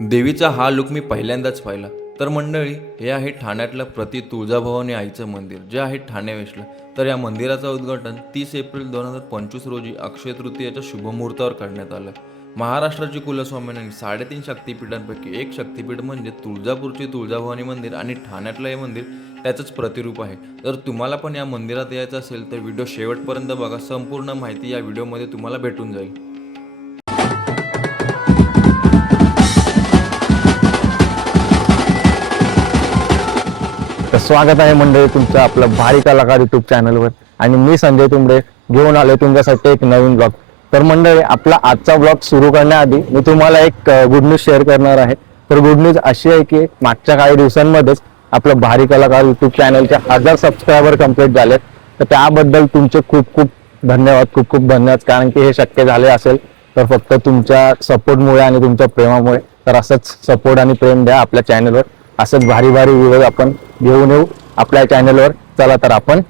देवीचा हा लुक मी पहिल्यांदाच पाहिला. तर मंडळी, हे आहे ठाण्यातलं प्रति तुळजाभवानी आईचं मंदिर, जे आहे ठाणे वेस्टला. तर या मंदिराचं उद्घाटन 30 एप्रिल 2025 रोजी अक्षय तृतीयेच्या शुभमुहूर्तावर करण्यात आलं. महाराष्ट्राची कुलस्वामिनी आणि 3.5 शक्तिपीठांपैकी एक शक्तिपीठ म्हणजे तुळजापूरची तुळजाभवानी मंदिर आणि ठाण्यातलं हे मंदिर त्याचंच प्रतिरूप आहे. जर तुम्हाला पण या मंदिरात यायचं असेल तर व्हिडिओ शेवटपर्यंत बघा. संपूर्ण माहिती या व्हिडिओमध्ये तुम्हाला भेटून जाईल. तर स्वागत आहे मंडळी तुमचं आपलं भारी कलाकार युट्यूब चॅनलवर. आणि मी संजय तुंबडे घेऊन आलो तुमच्यासाठी एक नवीन ब्लॉग. तर मंडळी, आपला आजचा ब्लॉग सुरू करण्याआधी मी तुम्हाला एक गुड न्यूज शेअर करणार आहे. तर गुड न्यूज अशी आहे की मागच्या काही दिवसांमध्येच आपलं भारी कलाकार युट्यूब चॅनलचे 1000 सबस्क्रायबर कंप्लीट झालेत. तर त्याबद्दल तुमचे खूप खूप धन्यवाद, खूप खूप धन्यवाद. कारण की हे शक्य झाले असेल तर फक्त तुमच्या सपोर्टमुळे आणि तुमच्या प्रेमामुळे. तर असंच सपोर्ट आणि प्रेम द्या आपल्या चॅनलवर. असंच भारी भारी व्हिडिओ आपण घेऊन येऊ आपल्या चॅनलवर. चला तर आपण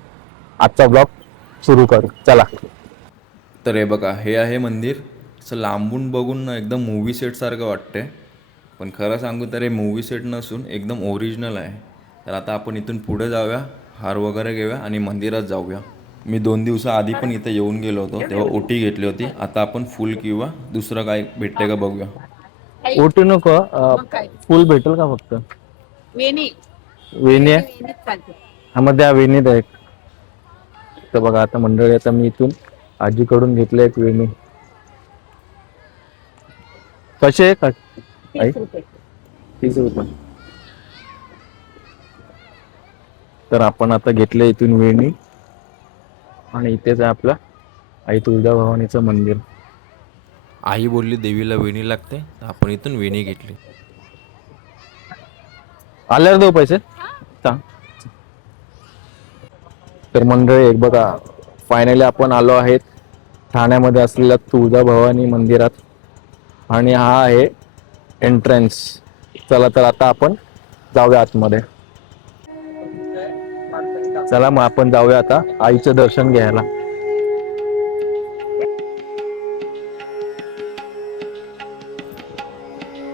आजचा ब्लॉग सुरू करू. चला. तर हे बघा, हे आहे मंदिर. असं लांबून बघून ना एकदम मूवी सेटसारखं वाटतंय, पण खरं सांगू तर हे मूवी सेट नसून एकदम ओरिजिनल आहे. तर आता आपण इथून पुढे जाऊया, हार वगैरे घेऊया आणि मंदिरात जाऊया. मी 2 दिवसाआधी पण इथे येऊन गेलो होतो, तेव्हा ओटी घेतली होती. आता आपण फुल किंवा दुसरं काय भेटते का बघूया. ओटी नको, फुल भेटेल का फक्त? वेणी वेणी आहे? वेणीत चालते. हा, मध्ये हा वेणीत आहे. तर बघा आता मंडळी, आता मी इथून आजीकडून घेतले एक वेणी. कशी आहे का आई? 30 रुपये. 30 रुपये. तर आपण आता घेतलं इथून वेणी आणि इथेच आहे आपलं आई तुळजाभवानीचं मंदिर. आई बोलली देवीला वेणी लागते, तर आपण इथून वेणी घेतली. आल्यावर देऊ पैसे सांग. तर मंडळी, एक बघा, फायनली आपण आलो आहेत ठाण्यामध्ये असलेल्या तुळजाभवानी मंदिरात. आणि हा आहे एंट्रन्स. चला तर आता आपण जाऊया आतमध्ये. चला मग आपण जाऊया आता आईचं दर्शन घ्यायला.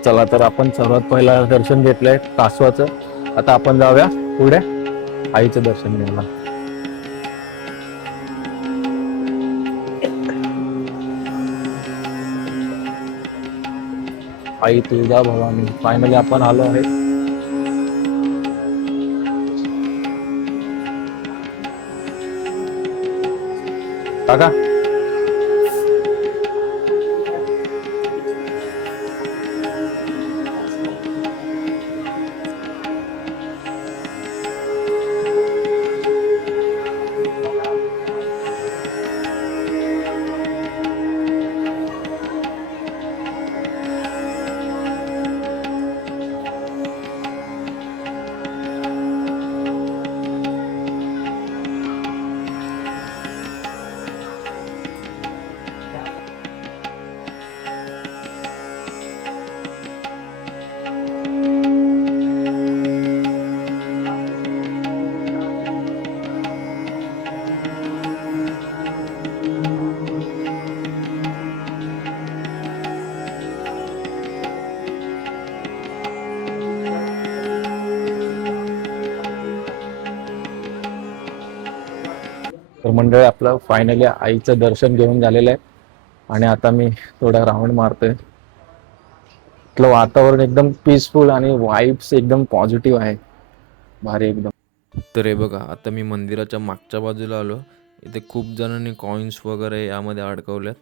चला तर आपण सर्वात पहिला दर्शन घेतलंय कासवाचं. आता आपण जाऊया पुढे आईचं दर्शन घ्यायला. आई तुळजाभवानी, फायनली आपण आलो आहे. काका, तर मंडळी, आपलं फायनली आईचं दर्शन घेऊन झालेलं आहे. आणि आता मी थोडा राऊंड मारतोय. इथलं वातावरण एकदम पीसफुल आणि वाईब्स एकदम पॉझिटिव्ह आहे. भारी एकदम. तर हे बघा, आता मी मंदिराच्या मागच्या बाजूला आलो. इथे खूप जणांनी कॉईन्स वगैरे यामध्ये अडकवल्यात.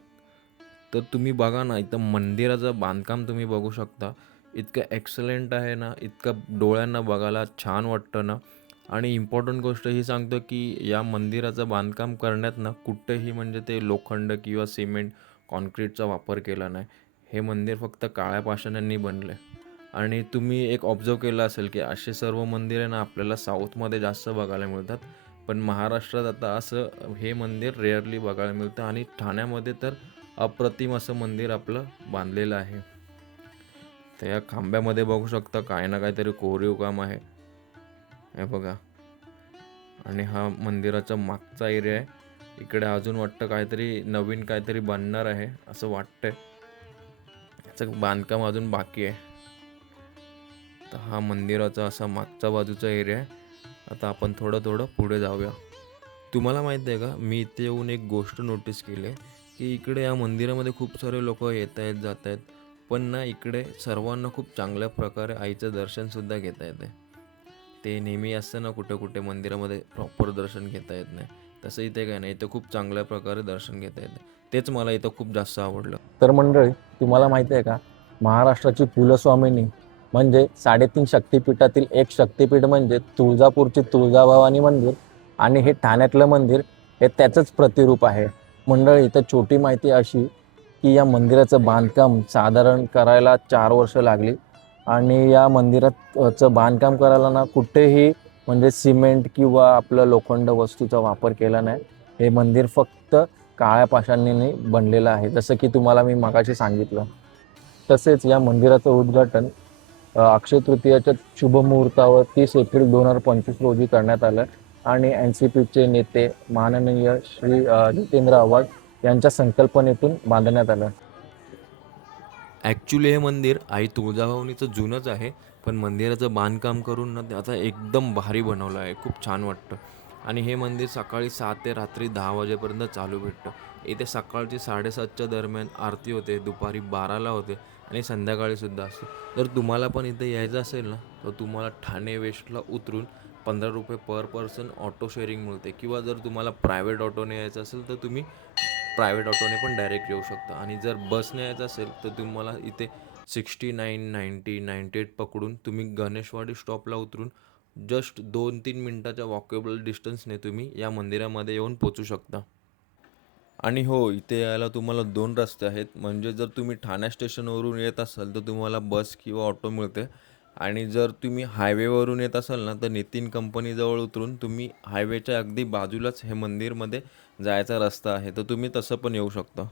तर तुम्ही बघा ना, इथं मंदिराचं बांधकाम तुम्ही बघू शकता. इतकं एक्सलंट आहे ना, इतकं डोळ्यांना बघायला छान वाटतं ना. आणि इम्पॉर्टंट गोष्ट ही सांगतो की या मंदिराचं बांधकाम करण्यात ना कुठेही म्हणजे ते लोखंड किंवा सिमेंट, कॉन्क्रीटचा वापर केला नाही. हे मंदिर फक्त काळ्या पाषाणांनी बनलं आहे. आणि तुम्ही एक ऑब्झर्व केलं असेल की असे सर्व मंदिर ना आपल्याला साऊथमध्ये जास्त बघायला मिळतात, पण महाराष्ट्रात आता असं हे मंदिर रेअरली बघायला मिळतं. आणि ठाण्यामध्ये तर अप्रतिम असं मंदिर आपलं बांधलेलं आहे. तर या खांब्यामध्ये बघू शकता काही ना काहीतरी कोरीव काम आहे, हे बघा. आणि हा मंदिराचा मागचा एरिया आहे. इकडे अजून वाटतं काहीतरी नवीन काहीतरी बनणार आहे असं वाटतंय. याचं बांधकाम अजून बाकी आहे. तर हा मंदिराचा असा मागच्या बाजूचा एरिया आहे. आता आपण थोडं पुढे जाऊया. तुम्हाला माहिती आहे का, मी इथे येऊन एक गोष्ट नोटीस केली आहे, की इकडे या मंदिरामध्ये खूप सारे लोक येत आहेत जात आहेत, पण ना इकडे सर्वांना खूप चांगल्या प्रकारे आईचं दर्शनसुद्धा घेता येते. ते नेहमी असतं ना, कुठे कुठे मंदिरामध्ये प्रॉपर दर्शन घेता येत नाही, तसं इथे काय नाही, इथं खूप चांगल्या प्रकारे दर्शन घेता येते. तेच मला इथं खूप जास्त आवडलं. तर मंडळी, तुम्हाला माहिती आहे का, महाराष्ट्राची कुलस्वामिनी म्हणजे 3.5 शक्तिपीठातील एक शक्तिपीठ म्हणजे तुळजापूरची तुळजाभवानी मंदिर, आणि हे ठाण्यातलं मंदिर हे त्याचंच प्रतिरूप आहे. मंडळी, इथं छोटी माहिती अशी की या मंदिराचं बांधकाम साधारण करायला 4 वर्ष लागली, आणि या मंदिराचं बांधकाम करायला ना कुठेही म्हणजे सिमेंट किंवा आपलं लोखंड वस्तूचा वापर केला नाही. हे मंदिर फक्त काळ्या पाषाणीने बनलेलं आहे, जसं की तुम्हाला मी मगाशी सांगितलं. तसेच या मंदिराचं उद्घाटन अक्षय तृतीयाच्या शुभ मुहूर्तावर 30 एप्रिल 2025 रोजी करण्यात आलं, आणि NCPचे नेते माननीय श्री जितेंद्र आव्हाड यांच्या संकल्पनेतून बांधण्यात आलं. ॲक्च्युली हे मंदिर आई तुळजाभवानीचं जुनंच आहे, पण मंदिराचं बांधकाम करून ना ते आता एकदम भारी बनवलं आहे. खूप छान वाटतं. आणि हे मंदिर सकाळी 7 ते रात्री 10 वाजेपर्यंत चालू भेटतं. इथे सकाळची 7:30च्या दरम्यान आरती होते, दुपारी 12ला होते आणि संध्याकाळीसुद्धा असते. जर तुम्हाला पण इथे यायचं असेल ना, तर तुम्हाला ठाणे वेस्टला उतरून ₹15 पर पर्सन ऑटो शेअरिंग मिळते, किंवा जर तुम्हाला प्रायव्हेट ऑटोने यायचं असेल तर तुम्ही प्रायव्हेट ऑटोने पण डायरेक्ट येऊ शकता. आणि जर बसने यायचं असेल तर तुम्हाला इथे 69, 90, 98 पकडून तुम्ही गणेशवाडी स्टॉपला उतरून जस्ट 2-3 मिनटाच्या वॉकेबल डिस्टन्सने तुम्ही या मंदिरामध्ये येऊन पोचू शकता. आणि हो, इथे यायला तुम्हाला 2 रस्ते आहेत. म्हणजे जर तुम्ही ठाणे स्टेशनवरून येत असाल तर तुम्हाला बस किंवा ऑटो मिळते, आणि जर तुम्ही हायवेवरून येत असाल ना, तर नितीन कंपनीजवळ उतरून तुम्ही हायवेच्या अगदी बाजूलाच हे मंदिरमध्ये जायचा रस्ता आहे, तर तुम्ही तसं पण येऊ शकता.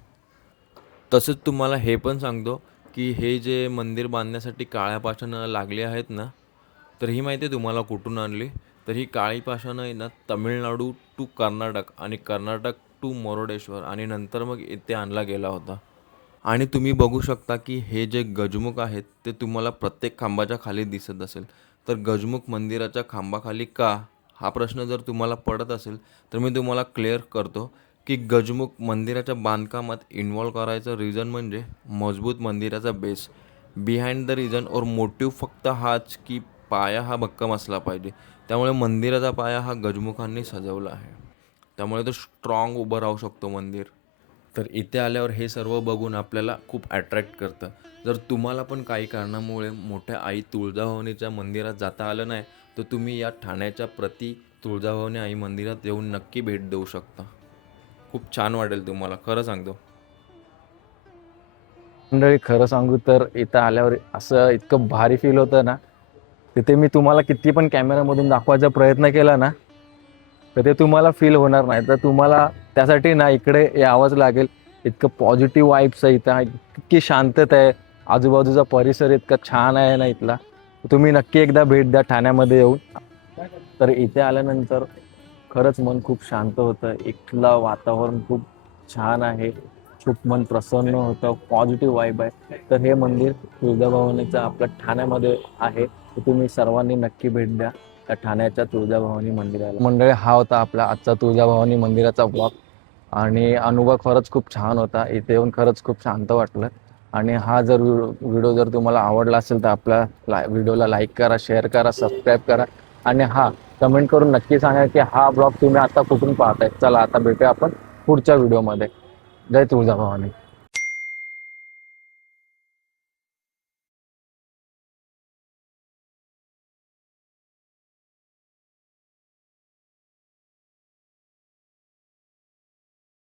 तसंच तुम्हाला हे पण सांगतो, की हे जे मंदिर बांधण्यासाठी काळ्या पाषाणं लागली आहेत ना, तर ही माहिती आहे तुम्हाला कुठून आणली? तर ही काळी पाषाणं आहे ना, तामिळनाडू टू कर्नाटक आणि कर्नाटक टू मुरुडेश्वर आणि नंतर मग इथे आणला गेला होता. आणि तुम्ही बघू शकता, की हे जे गजमुख आहेत, ते तुम्हाला प्रत्येक खांबाच्या खाली दिसत असेल. तर गजमुख मंदिराच्या खांबाखाली का? हा प्रश्न जर तुम्हाला पडत असेल, तर मी तुम्हाला क्लिअर करतो, की गजमुख मंदिराच्या बांधकामात इन्व्हॉल्व करायचं रिझन म्हणजे मजबूत मंदिराचा बेस. बिहाइंड द रिझन और मोटिव्ह फक्त हाच, की पाया हा भक्कम असला पाहिजे. त्यामुळे मंदिराचा पाया हा गजमुखांनी सजवला आहे. त्यामुळे तो स्ट्रॉंग उभं राहू शकतो मंदिर. तर इथे आल्यावर हे सर्व बघून आपल्याला खूप अट्रॅक्ट करतं. जर तुम्हाला पण काही कारणामुळे मोठ्या आई तुळजाभवानीच्या मंदिरात जाता आलं नाही, तर तुम्ही या ठाण्याच्या प्रति तुळजाभवानी आई मंदिरात येऊन नक्की भेट देऊ शकता. खूप छान वाटेल तुम्हाला, खरं सांगतो. मंडळी, खरं सांगू तर इथं आल्यावर असं इतकं भारी फील होतं ना, तिथे मी तुम्हाला किती पण कॅमेरामधून दाखवायचा प्रयत्न केला ना, तर ते तुम्हाला फील होणार नाही. तर तुम्हाला त्यासाठी ना इकडे यावंच लागेल. इतकं पॉझिटिव्ह वाईब्स आहे इथं, इतकी शांतता आहे, आजूबाजूचा परिसर इतका छान आहे ना इथला. तुम्ही नक्की एकदा भेट द्या ठाण्यामध्ये येऊन. तर इथे आल्यानंतर खरंच मन खूप शांत होतं. इथलं वातावरण खूप छान आहे, खूप मन प्रसन्न होतं, पॉझिटिव्ह वाईब आहे. तर हे मंदिर तुळजाभवानीचं आपल्या ठाण्यामध्ये आहे. तर तुम्ही सर्वांनी नक्की भेट द्या त्या ठाण्याच्या तुळजाभवानी मंदिराला. मंडळी, हा होता आपला आजचा तुळजाभवानी मंदिराचा ब्लॉग, आणि अनुभव खरंच खूप छान होता. इथे येऊन खरंच खूप शांत वाटलं. आणि हा जर व्हिडिओ जर तुम्हाला आवडला असेल तर आपल्या व्हिडिओला लाईक करा, शेअर करा, सबस्क्राईब करा, आणि कमेंट करून नक्की सांगा की हा ब्लॉग तुम्ही आता कुठून पाहताय. चला, आता भेटूया आपण पुढच्या व्हिडिओमध्ये. जय तुळजाभवानी.